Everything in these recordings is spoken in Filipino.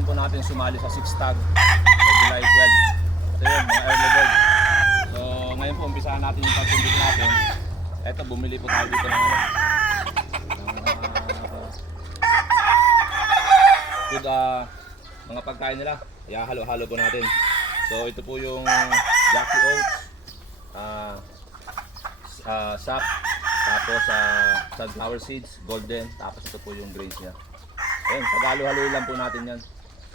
naman po natin sumali sa 6 tag sa July 12. So yun, mga early bird. So ngayon po, umpisahan natin yung pagtubig natin. Eto, bumili po tayo dito ng food, mga pagkain nila. Ihahalo-halo po natin. So ito po yung Jackie Oats, sap, tapos sunflower seeds, golden, tapos ito po yung grains niya. Ayun, paghalo-halo lang po natin yan.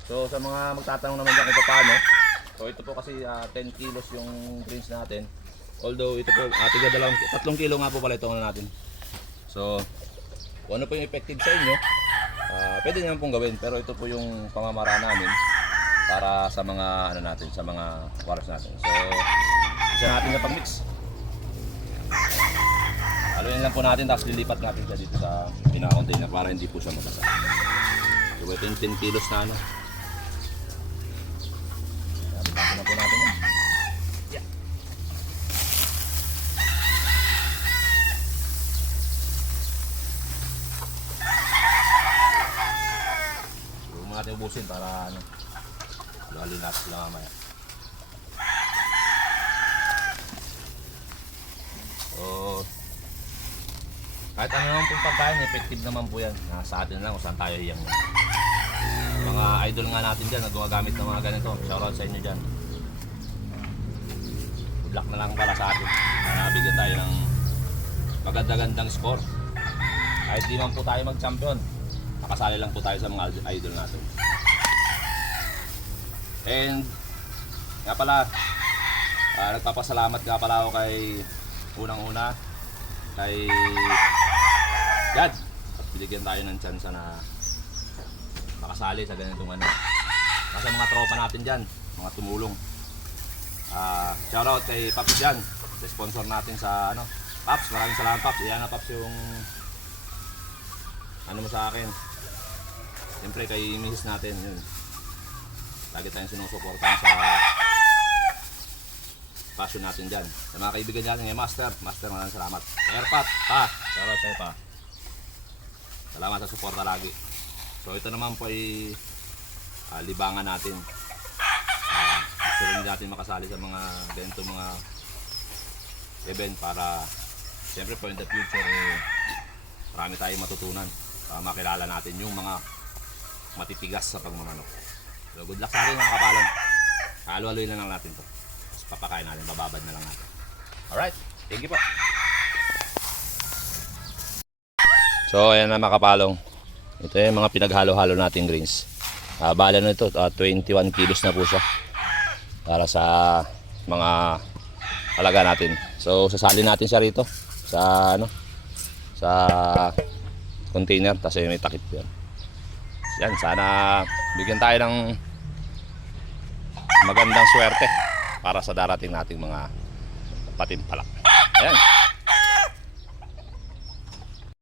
So sa mga magtatanong naman dyan kung paano, so ito po kasi 10 kilos yung grains natin. Although ito po, 3 kilo nga po pala ito natin. So kung ano po yung effective sa inyo, pwede naman pong gawin. Pero ito po yung pamamaraan namin para sa mga ano natin, sa mga walrus natin. So isa natin na pag-mix. Haluin lang po natin, tapos lilipat natin siya dito sa pinaka-container para hindi po siya mabasa. So ito yung 10 kilos na ano. Lilipat na po natin yan. Yeah. So huwag natin ubusin para ano, lalo natin sila mamaya. So kahit ano naman pong pagkain, effective naman po yan. Nasa atin lang kung saan tayo hiyang yan. Mga idol nga natin dyan na gumagamit ng mga ganito. Shoutout sa inyo dyan. Good luck na lang pala sa atin. Bigyan tayo ng maganda-gandang score. Kahit di man po tayo mag-champion, nakasali lang po tayo sa mga idol natin. And nga pala, nagpapasalamat nga pala ako kay unang-una kay God at binigyan tayo ng chance na makasali sa ganitong ano. Kasi mga tropa natin dyan, mga tumulong. Shoutout kay Paps dyan, sa sponsor natin sa ano. Paps, maraming salamat Paps. Iyan na Paps yung ano mo sa akin. Siyempre kay misis natin yun. Lagi tayong sinusuportahan sa passion natin dyan. Sa mga kaibigan natin, Master, maraming salamat. Airpat, shoutout sa'yo pa. Salamat sa suporta lagi. So ito naman po ay libangan natin. Gusto rin natin makasali sa mga ganito mga event para siyempre po in the future marami tayong matutunan para makilala natin yung mga matitigas sa pagmamanok. So good luck sa atin mga kapalong. Halo-haloy na lang natin to. Tapos papakain natin, bababad na lang natin. Alright, thank you po. So ayan na mga kapalong. Ito yung mga pinaghalo-halo nating greens. Bala na ito, 21 kilos na po siya para sa mga alaga natin. So sasali natin siya rito sa ano, sa container, tapos may takip yan. Yan, sana bigyan tayo ng magandang swerte para sa darating nating mga patimpalak. Ayan.